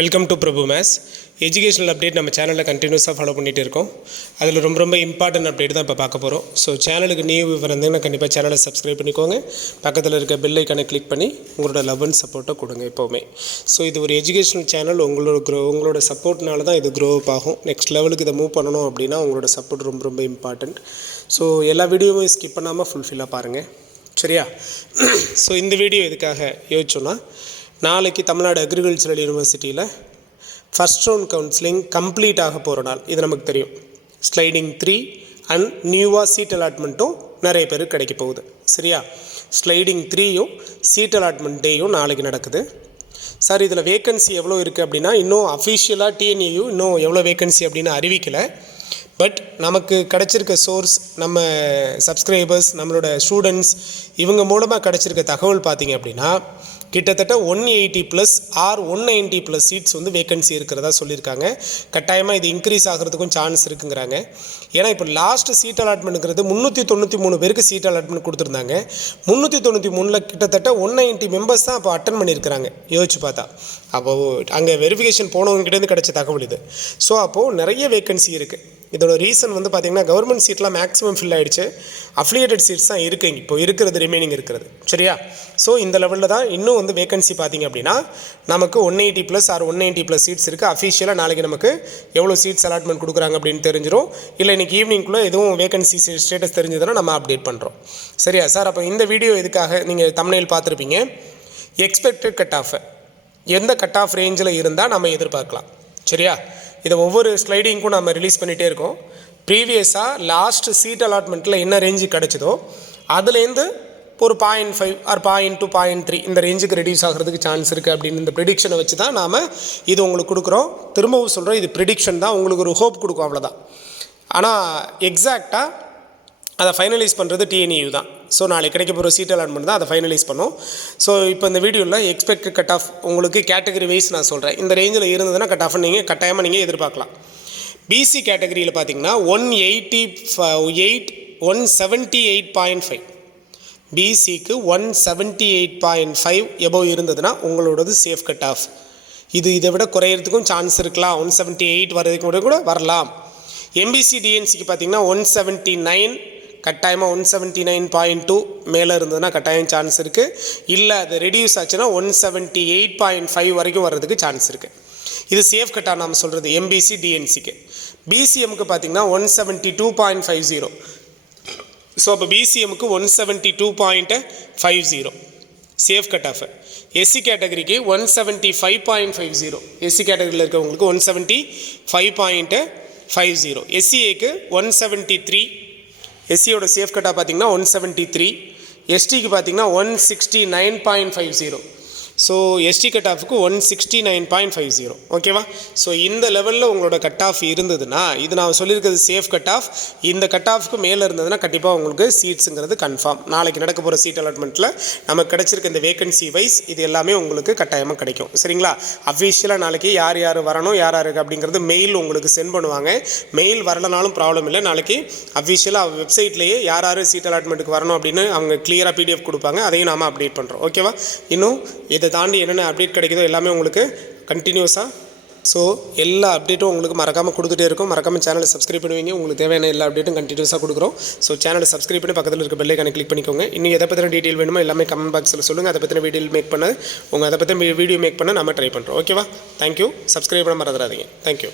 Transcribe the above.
Welcome to Prabhu maths educational update நம்ம சேனலில் கண்டினியூஸாக ஃபாலோ பண்ணிகிட்டு இருக்கோம். அதில் ரொம்ப இம்பார்ட்டன்ட் அப்டேட் தான் இப்போ பார்க்க போகிறோம். ஸோ சேனலுக்கு நியூ இருந்தீங்கன்னா கண்டிப்பாக சேனலை சப்ஸ்கிரைப் பண்ணிக்கோங்க. பக்கத்தில் இருக்க பெல் ஐக்கானை கிளிக் பண்ணி உங்களோட லவ் அண்ட் சப்போர்ட்டை கொடுங்க எப்போவுமே. ஸோ இது ஒரு எஜுகேஷனல் சேனல். உங்களோட சப்போர்ட்னால தான் இது க்ரோ அப் ஆகும். நெக்ஸ்ட் லெவலுக்கு இதை மூவ் பண்ணணும் அப்படின்னா உங்களோட சப்போர்ட் ரொம்ப இம்பார்ட்டன்ட். ஸோ எல்லா வீடியோவும் ஸ்கிப் பண்ணாமல் ஃபுல்ஃபில்லாக பாருங்கள், சரியா? ஸோ இந்த வீடியோ எதுக்காக யோசிச்சோன்னா, நாளைக்கு தமிழ்நாடு அக்ரிகல்ச்சரல் யூனிவர்சிட்டியில் ஃபஸ்ட் ரவுண்ட் கவுன்சிலிங் கம்ப்ளீட் ஆக போகிற நாள். இது நமக்கு தெரியும். ஸ்லைடிங் 3 அண்ட் நியூவாக சீட் அலாட்மெண்ட்டும் நிறைய பேருக்கு கிடைக்க போகுது, சரியா? ஸ்லைடிங் 3யும் சீட் அலாட்மெண்ட் டேயும் நாளைக்கு நடக்குது. சார், இதில் வேக்கன்சி எவ்வளோ இருக்குது அப்படின்னா, இன்னும் அஃபிஷியலாக TNAU இன்னும் எவ்வளோ வேக்கன்சி அப்படின்னு அறிவிக்கலை. பட் நமக்கு கிடச்சிருக்க சோர்ஸ், நம்ம சப்ஸ்கிரைபர்ஸ், நம்மளோட ஸ்டூடெண்ட்ஸ், இவங்க மூலமாக கிடச்சிருக்க தகவல் பார்த்திங்க அப்படின்னா, கிட்டத்தட்ட 180+ ஆர் 190+ சீட்ஸ் வந்து வேக்கன்சி இருக்கிறதா சொல்லியிருக்காங்க. கட்டாயமாக இது இன்க்ரீஸ் ஆகிறதுக்கும் சான்ஸ் இருக்குங்கிறாங்க. ஏன்னா இப்போ லாஸ்ட்டு சீட் அலாட்மெண்ட்டுங்கிறது 393 பேருக்கு சீட் அலாட்மெண்ட் கொடுத்துருந்தாங்க. 393ல் கிட்டத்தட்ட 190 மெம்பர்ஸ் தான் அப்போ அட்டன் பண்ணியிருக்கிறாங்க. யோசிச்சு பார்த்தா அப்போது அங்கே வெரிஃபிகேஷன் போனவங்ககிட்டேருந்து கிடச்ச தகவல் இது. ஸோ அப்போது நிறைய வேக்கன்சி இருக்குது. இதோட ரீசன் வந்து பார்த்திங்கன்னா, கவர்மெண்ட் சீட்லாம் மேக்ஸிமம் ஃபில் ஆகிடுச்சு. அஃபிலியேட்டட் சீட்ஸ் தான் இருக்குது இப்போ இருக்கிறது, ரிமைனிங் இருக்கிறது, சரியா? ஸோ இந்த லெவலில் தான் இன்னும் வந்து வேக்கன்சி பார்த்திங்க அப்படின்னா நமக்கு 180+ ஆர் 190+ சீட்ஸ் இருக்குது. அஃபிஷியலாக நாளைக்கு நமக்கு எவ்வளோ சீட்ஸ் அலாட்மெண்ட் கொடுக்குறாங்க அப்படின்னு தெரிஞ்சிடும். இல்லை இன்றைக்கி ஈவினிங்குள்ளே எதுவும் வேகன்சி ஸ்டேட்டஸ் தெரிஞ்சதுன்னா நம்ம அப்டேட் பண்ணுறோம், சரியா சார்? அப்போ இந்த வீடியோ எதுக்காக, நீங்கள் தம்ப்நெயில் பார்த்துருப்பீங்க. எக்ஸ்பெக்டட் கட் ஆஃப், எந்த கட் ஆஃப் ரேஞ்சில் இருந்தால் நம்ம எதிர்பார்க்கலாம், சரியா? இதை ஒவ்வொரு ஸ்லைடிங்க்கும் நம்ம ரிலீஸ் பண்ணிகிட்டே இருக்கோம். ப்ரீவியஸாக லாஸ்ட் சீட் அலாட்மெண்ட்டில் என்ன ரேஞ்சு கிடச்சதோ அதுலேருந்து ஒரு 0.5 ஆர் 0.2 0.3 இந்த ரேஞ்சுக்கு ரெடியூஸ் ஆகிறதுக்கு சான்ஸ் இருக்குது அப்படின்னு இந்த ப்ரிடிக்ஷனை வச்சு தான் நாம் இது உங்களுக்கு கொடுக்குறோம். திரும்பவும் சொல்கிறோம், இது ப்ரிடிக்ஷன் தான், உங்களுக்கு ஒரு ஹோப் கொடுக்கும், அவ்வளோதான். ஆனால் எக்ஸாக்டாக அதை ஃபைனலைஸ் பண்ணுறது TNAU தான். ஸோ நாளைக்கு கிடைக்க போகிற சீட் அலாட்மெண்ட் தான் அதை ஃபைனலைஸ் பண்ணோம். ஸோ இப்போ இந்த வீடியோவில் எக்ஸ்பெக்டட் கட் ஆஃப் உங்களுக்கு கேட்டகரி வைஸ் நான் சொல்கிறேன். இந்த ரேஞ்சில் இருந்ததுன்னா கட் ஆஃப் கட்டாயமாக நீங்கள் எதிர்பார்க்கலாம். BC கேட்டகரியில் பார்த்தீங்கன்னா 178.5 BCக்கு 178.5 எபோவ் இருந்ததுன்னா உங்களோடது சேஃப் கட் ஆஃப். இதை விட குறையிறதுக்கும் சான்ஸ் இருக்கலாம். 178 வர்றதுக்கு கூட வரலாம். MBC DNCக்கு பார்த்தீங்கன்னா 179, கட்டாயமாக 179.2 மேலே இருந்ததுன்னா கட்டாயம் சான்ஸ் இருக்குது. இல்லை அது ரெடியூஸ் ஆச்சுன்னா 178.5 வரைக்கும் வர்றதுக்கு சான்ஸ் இருக்குது. இது சேஃப் கட்டாக நாம் சொல்கிறது MBC DNCக்கு. BCMக்கு பார்த்திங்கன்னா 172.50. ஸோ அப்போ BCMக்கு 172.50 சேஃப் கட் ஆஃப். SC கேட்டகரிக்கு 175.50. SC கேட்டகரியில் இருக்கவங்களுக்கு 175.50. SCAக்கு 173. SCயோட சேஃப் கட்டாக பார்த்திங்கன்னா 173. STக்கு பார்த்திங்கன்னா 169.50. ஸோ ST கட் ஆஃபுக்கு 169.50. ஓகேவா? ஸோ இந்த லெவலில் உங்களோட கட் ஆஃப் இருந்ததுன்னா, இது நான் சொல்லியிருக்கிறது சேஃப் கட் ஆஃப். இந்த கட் ஆஃப்க்கு மேலே இருந்ததுன்னா கண்டிப்பாக உங்களுக்கு சீட்ஸுங்கிறது கன்ஃபார்ம். நாளைக்கு நடக்க போகிற சீட் அலாட்மெண்ட்டில் நமக்கு கிடச்சிருக்க இந்த வேகன்சி வைஸ் இது எல்லாமே உங்களுக்கு கட்டாயமாக கிடைக்கும், சரிங்களா? அஃபிஷியலாக நாளைக்கு யார் யார் வரணும், யார் யாருக்கு அப்படிங்கிறது மெயில் உங்களுக்கு சென்ட் பண்ணுவாங்க. மெயில் வரலனாலும் ப்ராப்ளம் இல்லை. நாளைக்கு அஃபிஷியலாக வெப்சைட்லேயே யார் யார் சீட் அலாட்மெண்ட்டுக்கு வரணும் அப்படின்னு அவங்க கிளியராக PDF கொடுப்பாங்க. அதையும் நாம் அப்டேட் பண்ணுறோம், ஓகேவா? இன்னும் இதை தாண்டி என்னென்ன அப்டேட் கிடைக்குதோ எல்லாமே உங்களுக்கு கண்டினியூஸாக. ஸோ எல்லா அப்டேட்டும் உங்களுக்கு மறக்காமல் கொடுத்துட்டே இருக்கும். மறக்காமல் சேனலை சப்ஸ்கிரைப் பண்ணுவீங்க. உங்களுக்கு தேவையான எல்லா அப்டேட்டும் கண்டினியூஸாக கொடுக்குறோம். ஸோ சேனலை சப்ஸ்கிரைப் பண்ணி பக்கத்தில் இருக்க பெல் ஐக்கானை கிளிக் பண்ணிக்கோங்க. இன்னும் எதை பற்றின டீட்டெயில் வேணுமோ எல்லாமே கமெண்ட் பாக்ஸில் சொல்லுங்கள். அதை பற்றின வீடியோ மேக் பண்ண அதை பற்றி வீடியோ மேக் பண்ண நம்ம ட்ரை பண்ணுறோம், ஓகேவா? தேங்க்யூ. சப்ஸ்கிரைப் பண்ண மறந்துடாதீங்க. தேங்க்யூ.